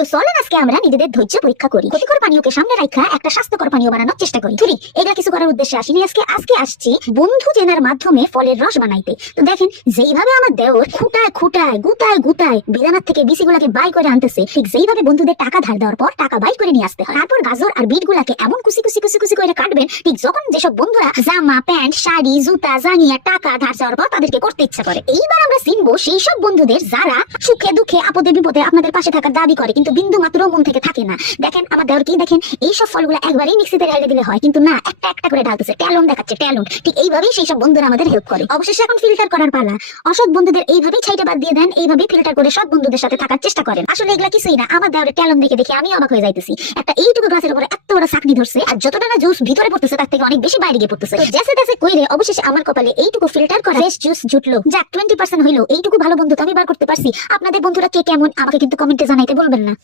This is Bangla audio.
তো চলেন আজকে আমরা নিজেদের ধৈর্য পরীক্ষা করি। ক্ষতিকর পানীয়কে সামনে রাখা একটা স্বাস্থ্যকর পানীয় বানানোর চেষ্টা করি। থুরি এগুলা কিছু করার উদ্দেশ্যে আসিনি। আজকে আজকে আসছি বন্ধু চেনার মাধ্যমে ফলের রস বানাইতে। তো দেখেন, যেইভাবে আমার দেওর খুঁটায় খুঁটায় গুতায় গুতায় বেদানার থেকে বিসি গুলাকে বাই করে আনতেছে, ঠিক যেইভাবে বন্ধুদের টাকা ধার দেওয়ার পর টাকা বাই করে নিয়ে আসতে হয়। তারপর গাজর আর বিট গুলাকে এমন কুচি কুচি কুচি কুচি করে কাটবেন, ঠিক যখন যেসব বন্ধুরা জামা, প্যান্ট, শাড়ি, জুতা, জাঙ্গিয়া, টাকা ধার চাওয়ার পর তাদেরকে করতে ইচ্ছা করে। এইবার আমরা চিনবো সেই সব বন্ধুদের যারা সুখে দুঃখে, আপদে বিপদে আপনাদের পাশে থাকার দাবি করে, কিন্তু বিন্দু মাত্র মন থেকে থাকে না। দেখেন আমার দেওয়ার কি? দেখেন এই সব ফলগুলো একবারেই মিক্সিতে ঢালে দিলে হয়। কিন্তু না, একটা একটা করে ঢালতেছে। ট্যালন দেখাচ্ছে, ট্যালন। ঠিক এইভাবেই সেই সব বন্ধুরা আমাদের হেল্প করে। অবশেষে এখন ফিল্টার করার পালা। অসৎ বন্ধুদের এইভাবেই ছাইটা বাদ দিয়ে দেন, এইভাবেই ফিল্টার করে সৎ বন্ধুদের সাথে থাকার চেষ্টা করেন। আসলে এগুলা কিছুই না। আমার দেওয়ার ট্যালন দেখে দেখে আমি অবাক হয়ে যাইতেছি। একটা এইটুকু গাছের উপরে এত বড় চাকনি ধরছে, আর যতটা না জুস ভিতরে পড়তেছে, তার থেকে অনেক বেশি বাইরে গিয়ে পড়তেছে। জেসে তেসে কইরে, অবশেষে আমার কপালে এইটুকু ফিল্টার করা ফ্রেশ জুস জুটলো। যাক টোয়েন্টি পার্সেন্ট হইল। এইটুকু ভালো বন্ধু তো আমি বার করতে পারছি। আপনাদের বন্ধুরা কে কেমন, আমাকে কিন্তু কমেন্টে জানাইতে বলবেন না।